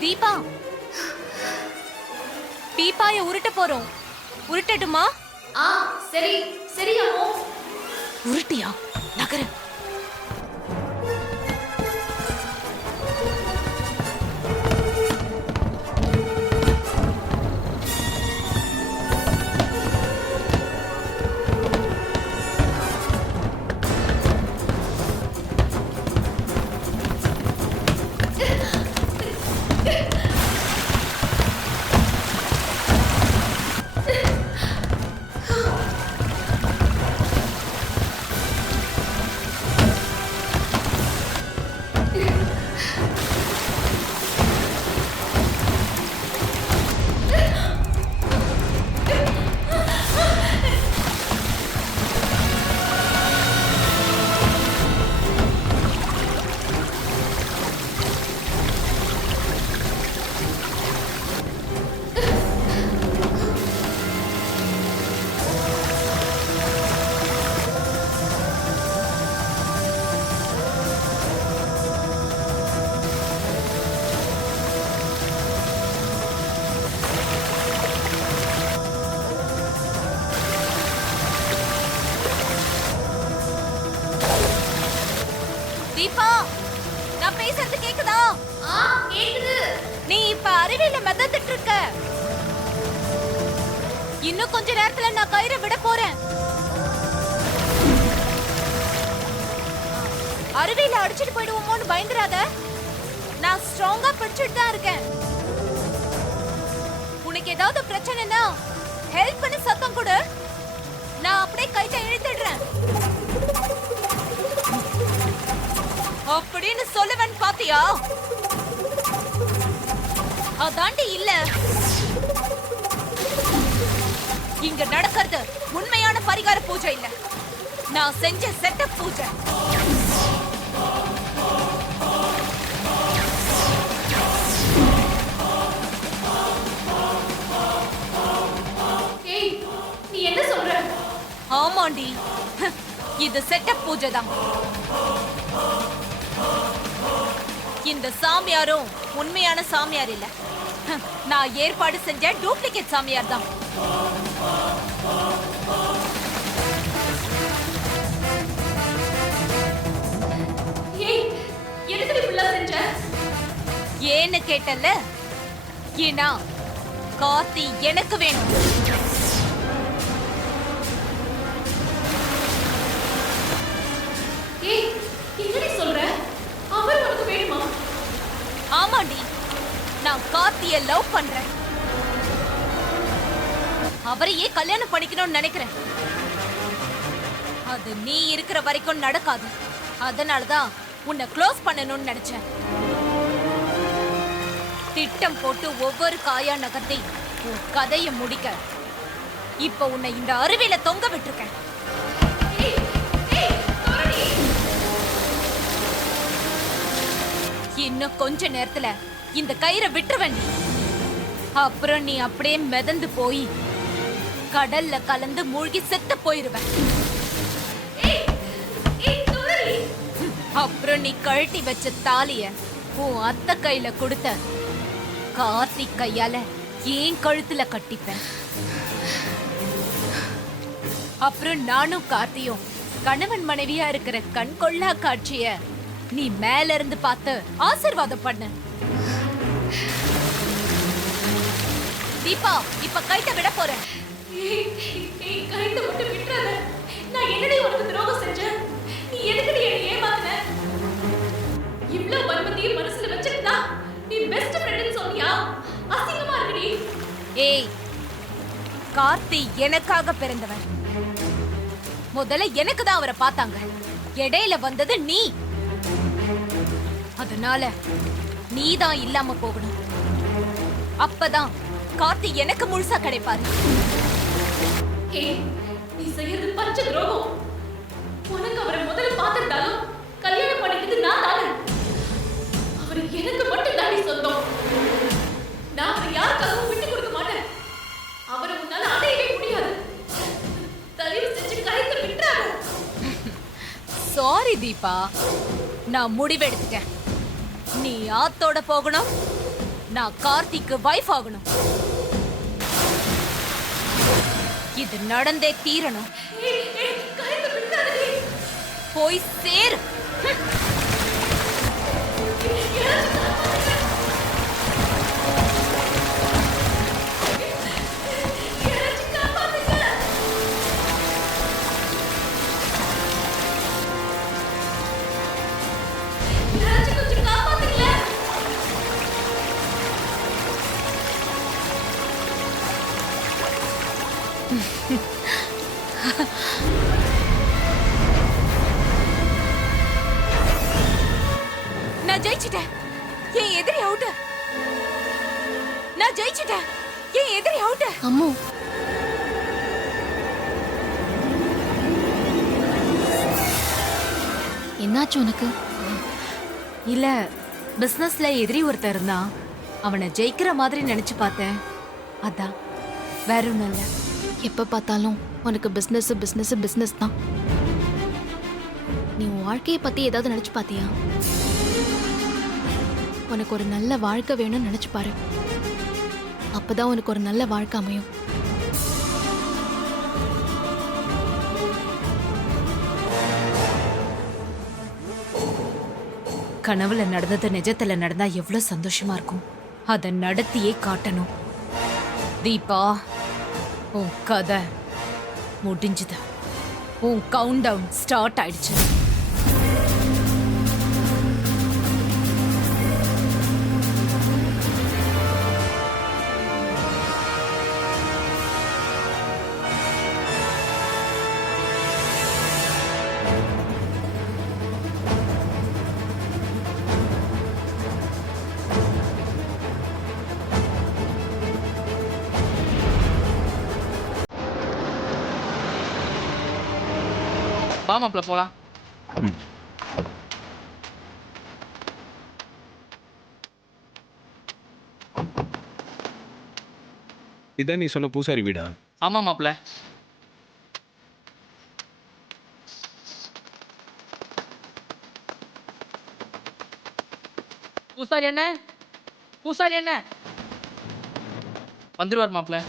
தீபா, பீப்பாய உருட்ட போறோம். உருட்டட்டுமா? ஆ சரி சரி அம்மோ. உருட்டியா? நகரு. தீபா, நான் பேசுறது கேக்குதா? ஆ கேக்குது. நீ இப்ப அருவியில மிதந்துட்டு இருக்க. இன்னும் கொஞ்ச நேரத்துல நான் கயிறை விட போறேன். அருவியில அடிச்சிட்டு போயிடுவோமோன்னு பயந்துராத. நான் ஸ்ட்ராங்கா பிடிச்சிட்டு தான் இருக்கேன். உனக்கு ஏதாவது பிரச்சனைனா ஹெல்ப் பண்ணி சத்தம் கொடு. நான் அப்படியே கயிறை இழுத்துடுறேன். அப்படின்னு சொல்லுவேன் பாத்தியா? அதாண்டி இல்ல. இங்க நடக்கிறது உண்மையான பரிகார பூஜை இல்ல, நான் செஞ்ச செட்டப் பூஜை. ஏய் நீ என்ன சொல்ற? ஆமாண்டி, இது செட்டப் பூஜை தான். இந்த சாமியாரும் உண்மையான சாமியார் இல்ல, நான் ஏற்பாடு செஞ்ச டூப்ளிகேட் சாமியார் தான். ஏய் எதுக்கு இப்படி செஞ்ச? ஏன்னு கேட்டல, ஏன்னா கார்த்தி எனக்கு வேணும். ஏய் என்னடி சொல்ற? அவர் உனக்கு வேணுமா? ஆமாண்டி, நான் கார்த்திய லவ் பண்றேன். அவரையே கல்யாணம் பண்ணிக்கணும்னு நினைக்கிறேன். அது நீ இருக்கிற வரைக்கும் நடக்காது. அதனாலதான் உன்னை க்ளோஸ் பண்ணணும்னு நினைச்சேன். திட்டம் போட்டு ஒவ்வொரு காயா நகர்த்தி உன் கதையை முடிக்க இப்ப உன்னை இந்த அருவியில தொங்க விட்டுருக்கேன். இன்னும் கொஞ்ச நேரத்துல இந்த கயிறை விட்டுருவேன். அப்புறம் நீ அப்படியே மிதந்து போய் கடல்ல கலந்து மூழ்கி செத்து போயிருவேன். அப்புறம் நீ கழட்டி வச்ச தாலிய உன் அத்தை கையில கொடுத்த கார்த்திக் கையால ஏன் கழுத்துல கட்டிப்பேன். அப்புறம் நானும் கார்த்தியும் கணவன் மனைவியா இருக்கிற கண் கொள்ளா காட்சிய நீ மேல இருந்து பார்த்து ஆசீர்வாதம் பண்ணு. தீபா, இப்ப கைட்ட விட போறேன். கைட்ட மட்டும் விட்டுறாத. நான் என்னடி உனக்கு துரோகம் செஞ்சேன்? நீ எதுக்குடி என்னை ஏமாத்துன? இவ்வளவு வன்மத்தையும் மனசுல வச்சிருந்தா நீ பெஸ்ட் ஃப்ரெண்ட்னு சொன்னியா? அசிங்கமா இருக்குடி. ஏய், கார்த்தி எனக்காக பிறந்தவன். முதல்ல எனக்கு தான் அவரை பார்த்தாங்க, இடையில வந்தது நீ. அதனால நீதான் இல்லாம போகணும். அப்பதான் கார்த்தி எனக்கு முழுசா கிடைப்பாரு. ஏய், நீ செய்யறது பச்சை துரோகம். உனக்கு அவரை முதல்ல பார்த்திருந்தாலும் கல்யாணம் பண்ணிக்கிட்டு நான் தானே. அவர் எனக்கு மட்டும் தாண்டி சொந்தம். நான் அவரை யாருக்காகவும் விட்டு கொடுக்க மாட்டேன். அவரை உன்னால அடையவே முடியாது. தயவு செஞ்சு கைத்தை விட்டுறாரு. சாரி தீபா, நான் முடிவெடுத்துட்டேன். நீ ஆத்தோட போகணும், நான் கார்த்திக்கு வைஃப் ஆகணும். இது நடந்தே தீரணும். போய் சேரு. நான் ஜெயிச்சிட்டேன். என் எதிரி அவுட். நான் ஜெயிச்சிட்டேன். என் எதிரி அவுட். அம்மு, என்னாச்சு உனக்கு? இல்ல, பிசினஸ்ல எதிரி ஒருத்தர் இருந்தான். அவனை ஜெயிக்கிற மாதிரி நினைச்சு பார்த்தேன். அதான், வேற ஒண்ணும் இல்ல. எப்ப பார்த்தாலும் உனக்கு பிசினஸ் பிசினஸ் பிசினஸ் தான். நீ உன் வாழ்க்கையை பத்தி ஏதாவது நினைச்சு பாத்தியா? உனக்கு ஒரு நல்ல வாழ்க்கை வேணும்னு நினைச்சு பாரு. அப்பதான் உனக்கு ஒரு நல்ல வாழ்க்கை அமையும். கனவுல நடந்தது நிஜத்துல நடந்தா எவ்வளவு சந்தோஷமா இருக்கும். அதை நடத்தியே காட்டணும். தீபா, உன் கதை முடிஞ்சுது. உன் கவுண்ட் டவுன் ஸ்டார்ட் ஆயிடுச்சு. மாப்பிள்ள போலாம். இதான் நீ சொன்ன பூசாரி வீடா? ஆமா மாப்பிள்ள. பூசாரி என்ன, பூசாரி என்ன வந்துருவார் மாப்பிள்ள.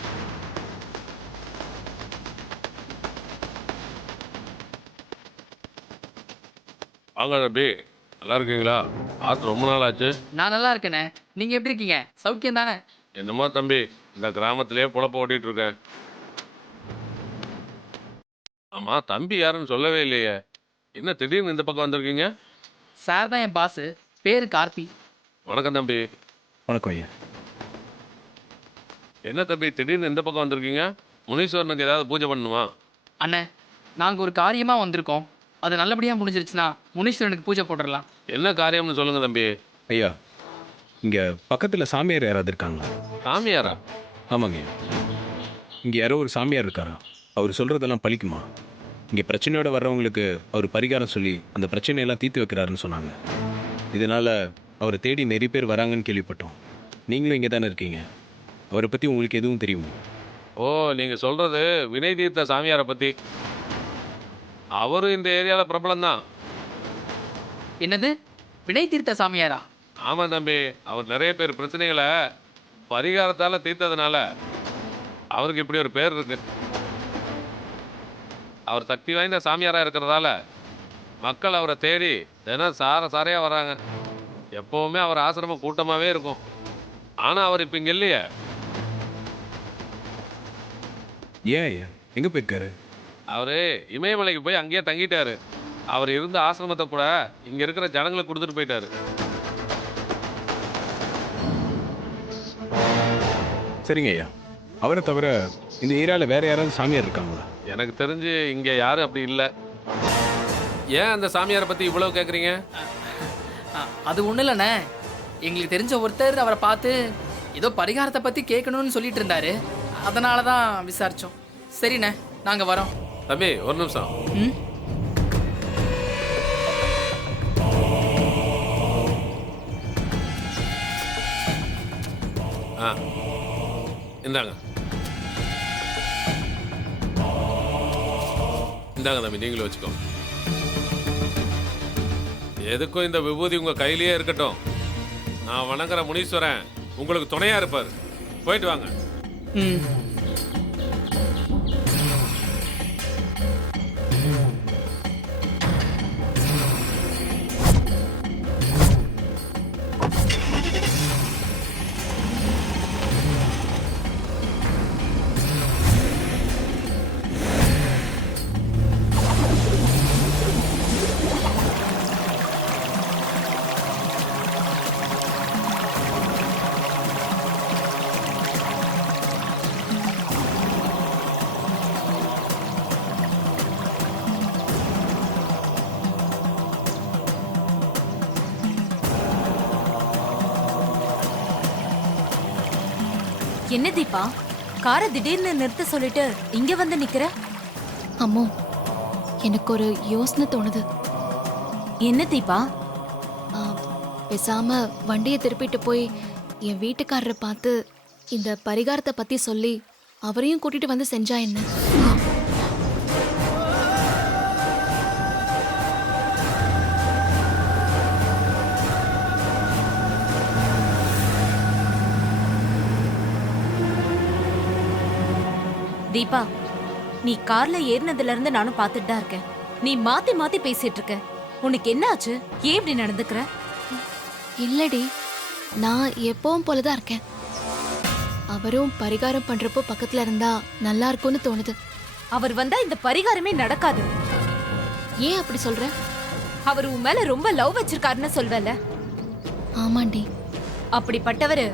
வாங்க தம்பி, நல்லா இருக்கீங்களா? ஆத்து ரொம்ப நாள் ஆச்சு. நான் நல்லா இருக்கேனே, நீங்க எப்படி இருக்கீங்க? சௌக்கியம் தானே? என்னமோ தம்பி, இந்த கிராமத்திலே பொழப்ப ஓட்டிட்டு இருக்கேன். ஆமா, தம்பி யாருன்னு சொல்லவே இல்லையே. என்ன திடீர்னு இந்த பக்கம் வந்திருக்கீங்க? சார் தான் என் பாஸ், பேரு கார்த்தி. வணக்கம் தம்பி. வணக்கம் ஐயா. என்ன தம்பி திடீர்னு இந்த பக்கம் வந்திருக்கீங்க? முனீஸ்வரனுக்கு ஏதாவது பூஜை பண்ணணுமா? அண்ணே, நாங்கள் ஒரு காரியமாக வந்திருக்கோம். அது நல்லபடியாக முடிஞ்சிருச்சுன்னா முனீஸ்வரனுக்கு பூஜை போட்டுடலாம். என்ன காரியம்னு சொல்லுங்க தம்பி. ஐயா, இங்கே பக்கத்தில் சாமியார் யாராவது இருக்காங்களா? சாமியாரா? ஆமாங்க ஐயா. இங்கே யாரோ ஒரு சாமியார் இருக்காரா? அவர் சொல்கிறதெல்லாம் பலிக்குமா? இங்கே பிரச்சனையோடு வர்றவங்களுக்கு அவர் பரிகாரம் சொல்லி அந்த பிரச்சனையெல்லாம் தீர்த்து வைக்கிறாருன்னு சொன்னாங்க. இதனால் அவரை தேடி நிறைய பேர் வராங்கன்னு கேள்விப்பட்டோம். நீங்களும் இங்கே தானே இருக்கீங்க. அவரை பற்றி உங்களுக்கு எதுவும் தெரியுமா? ஓ, நீங்கள் சொல்கிறது வினை தீர்த்த சாமியாரை பற்றி. அவரும் இந்த ஏரியாவில் பிரபலம்தான். என்னது, வினை தீர்த்த சாமியாரா? ஆமாம் தம்பி, அவர் நிறைய பேர் பிரச்சனைகளை பரிகாரத்தால் தீர்த்ததுனால அவருக்கு இப்படி ஒரு பேர் இருக்கு. அவர் சக்தி வாய்ந்த சாமியாராக இருக்கிறதால மக்கள் அவரை தேடி தினம் சாரையாக வராங்க. எப்போவுமே அவர் ஆசிரமம் கூட்டமாகவே இருக்கும். ஆனால் அவர் இப்போ இங்கே இல்லையே. ஏன் ஐயா, எங்கே போயிருக்காரு? அவர் இமயமலைக்கு போய் அங்கேயே தங்கிட்டாரு. அவர் இருந்த ஆசிரமத்தை கூட இங்கே இருக்கிற ஜனங்களுக்கு கொடுத்துட்டு போயிட்டாரு. சரிங்க ஐயா. அவரை தவிர இந்த ஏரியாவில் வேறு யாராவது சாமியார் இருக்காங்களா? எனக்கு தெரிஞ்சு இங்கே யாரும் அப்படி இல்லை. ஏன் அந்த சாமியாரை பற்றி இவ்வளோ கேட்குறீங்க? அது ஒன்றும் இல்லைண்ணே, எங்களுக்கு தெரிஞ்ச ஒருத்தர் அவரை பார்த்து ஏதோ பரிகாரத்தை பற்றி கேட்கணும்னு சொல்லிட்டு இருந்தாரு. அதனால தான் விசாரித்தோம். சரிண்ணே, நாங்கள் வரோம். தம்பி ஒரு நிமிஷம். ம், ஆ, இந்தாங்க இந்தாங்க தம்பி, நீங்களும் வச்சுக்கோங்க. எதுக்கும் இந்த விபூதி உங்கள் கையிலேயே இருக்கட்டும். நான் வணங்குற முனீஸ்வரன் உங்களுக்கு துணையா இருப்பார். போயிட்டு வாங்க. ம். என்ன தீபா, காரை திடீர்னு நிறுத்த சொல்லிட்டு இங்க வந்து நிக்கிற? அம்மோ, எனக்கு ஒரு யோசனை தோணுது. என்ன தீபா? ஆ, பேசாம வண்டியை திருப்பிட்டு போய் என் வீட்டுக்காரரை பார்த்து இந்த பரிகாரத்தை பத்தி சொல்லி அவரையும் கூட்டிட்டு வந்து செஞ்சா என்ன? தீபா, நீ கார்ல ஏறினதுல இருந்து நானும் பார்த்துட்டு தான் இருக்கேன். நீ மாத்தி மாத்தி பேசிட்டு இருக்க. உனக்கு என்ன ஆச்சு? ஏன் இப்படி நடந்துக்கிற? இல்லடி, நான் எப்பவும் போலதான் இருக்கேன். அவரும் பரிகாரம் பண்றப்போ பக்கத்துல இருந்தா நல்லா இருக்கும்னு தோணுது. அவர் வந்தா இந்த பரிகாரமே நடக்காது. ஏன் அப்படி சொல்ற? அவர் உன் மேல ரொம்ப லவ் வச்சிருக்காருன்னு சொல்வல. ஆமாண்டி. அப்படிப்பட்டவரு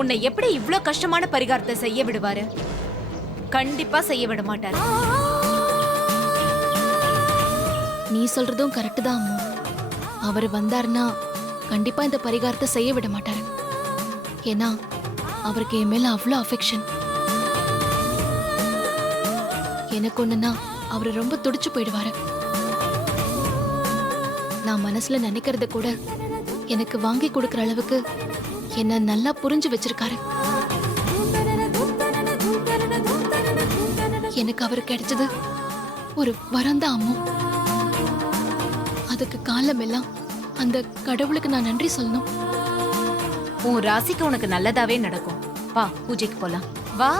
உன்னை எப்படி இவ்ளோ கஷ்டமான பரிகாரத்தை செய்ய விடுவாரு? கண்டிப்பா செய்ய விட மாட்டாரு. நீ சொல்றதும் கரெக்ட் தான் அம்மு. அவர் வந்தாருன்னா கண்டிப்பா இந்த பரிகாரத்தை செய்ய விட மாட்டாரு. ஏன்னா அவருக்கு என் மேல அவ்வளோ அஃபெக்ஷன். எனக்கு ஒண்ணுன்னா அவரு ரொம்ப துடிச்சு போயிடுவாரு. நான் மனசுல நினைக்கிறத கூட எனக்கு வாங்கி கொடுக்கற அளவுக்கு என்ன நல்லா புரிஞ்சு வச்சிருக்காரு. எனக்கு அவர் கிடைச்சது ஒரு வரந்தான் அம்மு. அதுக்கு காலம் எல்லாம் அந்த கடவுளுக்கு நான் நன்றி சொல்லணும். உன் ராசிக்கு உனக்கு நல்லதாவே நடக்கும். வா, பூஜைக்கு போலாம். வா.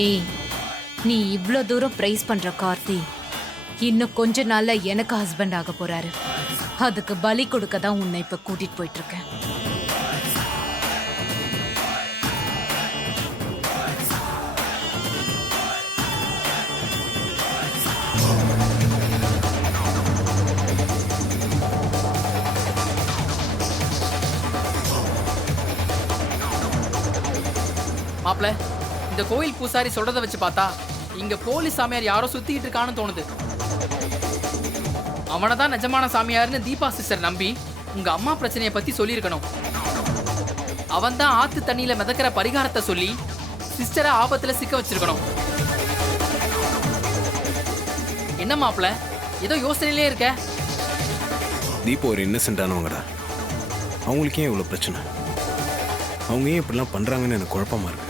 ஏய், நீ இவ்ளோ தூரம் பிரைஸ் பண்ற கார்த்தி இன்னும் கொஞ்ச நாள்ல எனக்கு ஹஸ்பண்ட் ஆக போறாரு. அதுக்கு பலி கொடுக்க தான் உன்னை இப்ப கூட்டிட்டு போயிட்டு இருக்கேன். மாப்ள, இந்த கோயில் பூசாரி சொல்றத வச்சு பார்த்தா இங்க போலி சாமியார் யாரோ சுத்திட்டு இருக்கான்னு தோணுது. அவனதான் நிஜமான சாமியார்னு தீபா சிஸ்டர் நம்பி உங்க அம்மா பிரச்சனையை பத்தி சொல்லியிருக்கணும். அவன் தான் ஆத்து தண்ணியில மிதக்கிற பரிகாரத்தை சொல்லி சிஸ்டரை ஆபத்துல சிக்க வச்சிருக்கணும். என்ன மாப்ள, ஏதோ யோசனையிலே இருக்க? தீபா ஒரு இன்னசென்டானவங்கடா. அவங்களுக்கு ஏன் இவ்வளோ பிரச்சனை? அவங்க ஏன் இப்படிலாம் பண்ணுறாங்கன்னு எனக்கு குழப்பமா இருக்கு.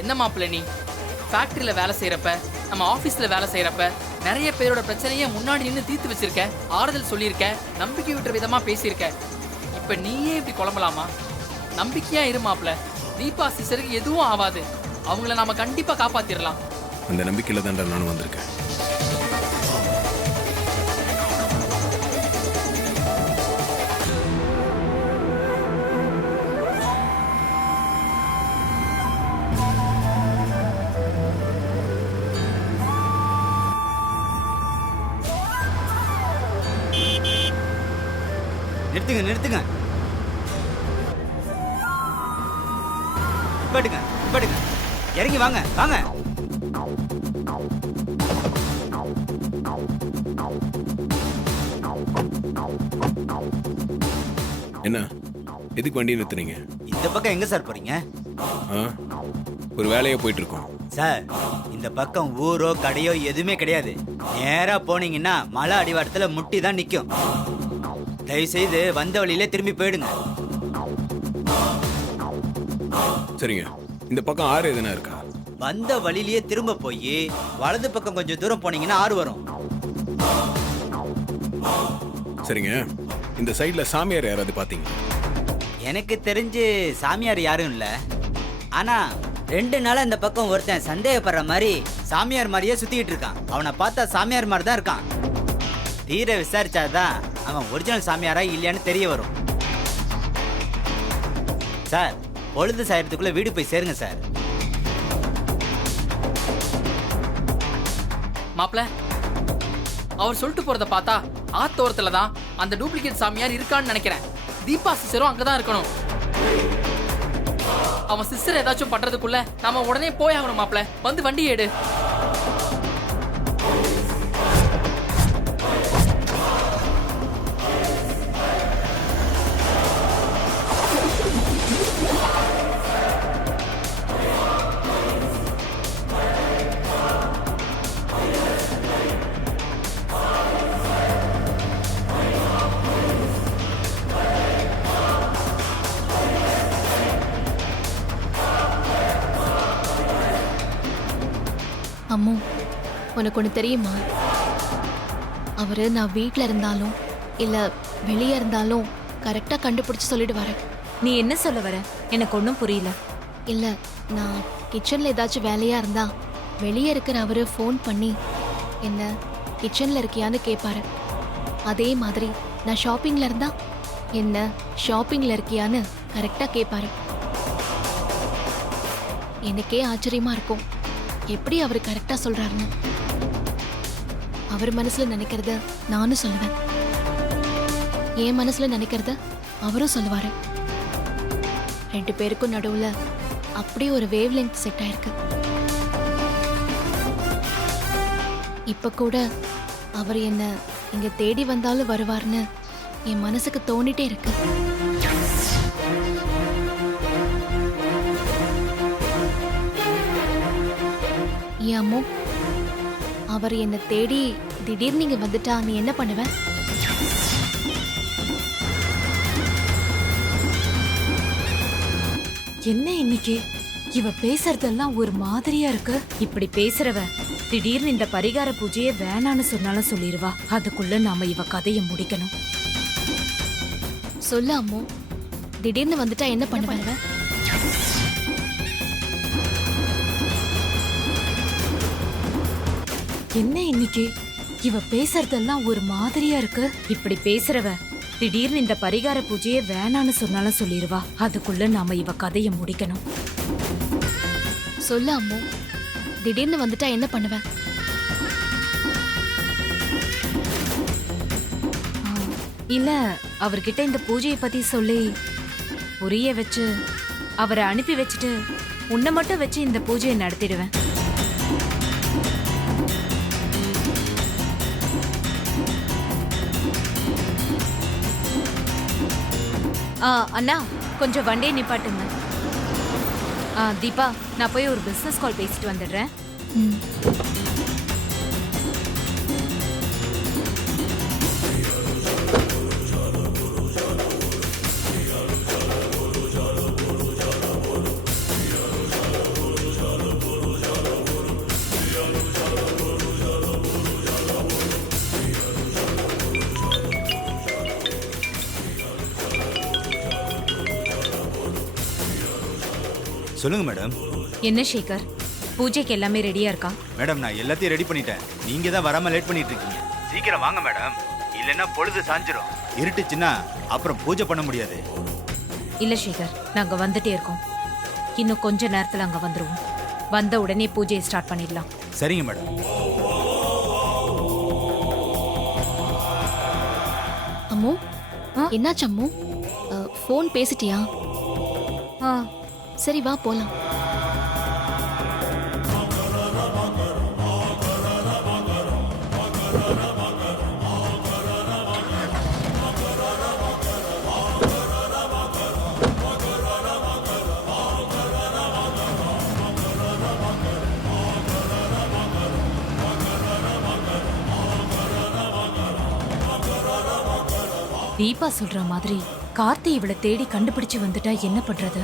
என்ன மாப்பிள்ள, நீ ஃபேக்டரியில் வேலை செய்கிறப்ப, நம்ம ஆஃபீஸில் வேலை செய்கிறப்ப நிறைய பேரோட பிரச்சனையை முன்னாடி நின்று தீர்த்து வச்சிருக்க, ஆறுதல் சொல்லியிருக்க, நம்பிக்கை விட்டுற விதமாக பேசியிருக்க. இப்போ நீயே இப்படி குழம்பலாமா? நம்பிக்கையாக இரு மாப்பிள்ள. தீபா சிஸ்டருக்கு எதுவும் ஆகாது. அவங்கள நாம கண்டிப்பாக காப்பாற்றிடலாம். அந்த நம்பிக்கையில் தான்டா நானும் வந்திருக்கேன். நிறுத்துங்க நிறுத்துங்க, படுங்க படுங்க, இறங்கி வாங்க வாங்க. என்ன எதுக்கு வண்டி நிறுத்துறீங்க? இந்த பக்கம் எங்க சார் போறீங்க? ஆ ஒரு வேலையாக போயிட்டு இருக்கோம். சார் இந்த பக்கம் ஊரோ கடையோ எதுவுமே கிடையாது. நேரா போனீங்கன்னா மலை அடிவாரத்துல முட்டி தான் நிக்கும். தயவு செய்து வந்த வழியிலே திரும்பி போயிடுங்க. சரிங்க. இந்த பக்கம் ஆறு எதுனா இருக்கா? வந்த வழியிலேயே திரும்ப போய் வலது பக்கம் கொஞ்சம் தூரம் போனீங்கன்னா ஆறு வரும். சரிங்க. இந்த சைடில் சாமியார் யாராவது பார்த்தீங்க? எனக்கு தெரிஞ்சு சாமியார் யாரும் இல்ல. ஆனா 2 நாளா இந்த பக்கம் ஒருத்தன் சந்தேகப்படுற மாதிரி சாமியார் மாதிரியே சுத்திக்கிட்டு இருக்கான். அவனை பார்த்தா சாமியார் மாதிரி தான் இருக்கான். தீர விசாரிச்சாதான் அவன் ஒரிஜினல் சாமியாரா இல்லையான்னு தெரிய வரும். சார் பொழுது சாயறதுக்குள்ள வீடு போய் சேருங்க சார். மாப்ள, அவர் சொல்லிட்டு போறத பார்த்தா ஆத்தோரத்துல தான் அந்த டூப்ளிகேட் சாமியார் இருக்கான்னு நினைக்கிறேன். தீபா சிஸ்டரும் அங்கதான் இருக்கணும். அவன் சிஸ்டர் ஏதாச்சும் பண்றதுக்குள்ள நாம உடனே போய் ஆகணும். மாப்ள, வந்து வண்டி ஏடு. அம்மு, உனக்கு ஒன்று தெரியுமா? அவரு நான் வீட்டில் இருந்தாலும் இல்லை வெளியே இருந்தாலும் கரெக்டாக கண்டுபிடிச்சி சொல்லிடுவாரு. நீ என்ன சொல்ல வர? எனக்கு ஒன்றும் புரியல. இல்லை, நான் கிச்சனில் ஏதாச்சும் வேலையாக இருந்தா வெளியே இருக்கிற அவரு ஃபோன் பண்ணி என்ன கிச்சனில் இருக்கியான்னு கேட்பாரு. அதே மாதிரி நான் ஷாப்பிங்கில் இருந்தா என்ன ஷாப்பிங்கில் இருக்கியான்னு கரெக்டாக கேட்பாரு. எனக்கே ஆச்சரியமா இருக்கும், எப்படி அவர் கரெக்டா சொல்றாருன்னு. அவர் மனசுல நினைக்கிறத நானும் சொல்லுவேன், என் மனசுல நினைக்கிறத அவரும் சொல்லுவாரு. 2 பேருக்கும் நடுவுல அப்படி ஒரு வேவ் லெங்த் செட் ஆயிருக்கு. இப்ப கூட அவர் என்ன இங்க தேடி வந்தாலும் வருவார்னு என் மனசுக்கு தோணிட்டே இருக்கு. அம்மு, அவர் என்ன தேடி திடீர்னு நீங்க வந்துட்டா நீ என்ன பண்ணுவ? என்ன இன்னைக்கு இவ பேசுறதெல்லாம் ஒரு மாதிரியா இருக்கு. இப்படி பேசுறவ திடீர்னு இந்த பரிகார பூஜையை வேணான்னு சொன்னாலும் சொல்லிடுவா. அதுக்குள்ள நாம இவ கதையை முடிக்கணும். சொல்லு அம்மு, திடீர்னு வந்துட்டா என்ன பண்ணுவ? என்ன இன்னைக்கு இவ பேசுறதெல்லாம் ஒரு மாதிரியா இருக்கு. இப்படி பேசுறவ திடீர்னு இந்த பரிகார பூஜையை வேணான்னு சொன்னாலும் சொல்லிடுவா. அதுக்குள்ள நாம இவ கதையை முடிக்கணும். சொல்லு அம்மு, திடீர்னு வந்துட்டா என்ன பண்ணுவ? இல்ல, அவர்கிட்ட இந்த பூஜையை பத்தி சொல்லி புரிய வச்சு அவரை அனுப்பி வச்சுட்டு உன்னை மட்டும் வச்சு இந்த பூஜையை நடத்திடுவேன். அண்ணா, கொஞ்சம் வண்டியை நிப்பாட்டுங்க. தீபா, நான் போய் ஒரு பிசினஸ் கால் பேசிட்டு வந்துடுறேன். சொல்லுங்க மேடம். என்ன சேகர், பூஜைக்கு எல்லாமே ரெடியா இருக்கா? மேடம், நான் எல்லாத்தையும் ரெடி பண்ணிட்டேன். நீங்க தான் வராம லேட் பண்ணிட்டு இருக்கீங்க. சீக்கிரம் வாங்க மேடம், இல்லைன்னா பொழுது சாஞ்சிரும். இருட்டுச்சுன்னா அப்புறம் பூஜை பண்ண முடியாது. இல்ல சேகர், நாங்க வந்துட்டே இருக்கோம். இன்னும் கொஞ்ச நேரத்துல அங்க வந்துருவோம். வந்த உடனே பூஜையை ஸ்டார்ட் பண்ணிடலாம். சரிங்க மேடம். அம்மு, என்னாச்சு அம்மு? ஃபோன் பேசிட்டியா? சரி வா போலாம். தீபா சொல்ற மாதிரி கார்த்தி இவளை தேடி கண்டுபிடிச்சு வந்துட்டா என்ன பண்றது?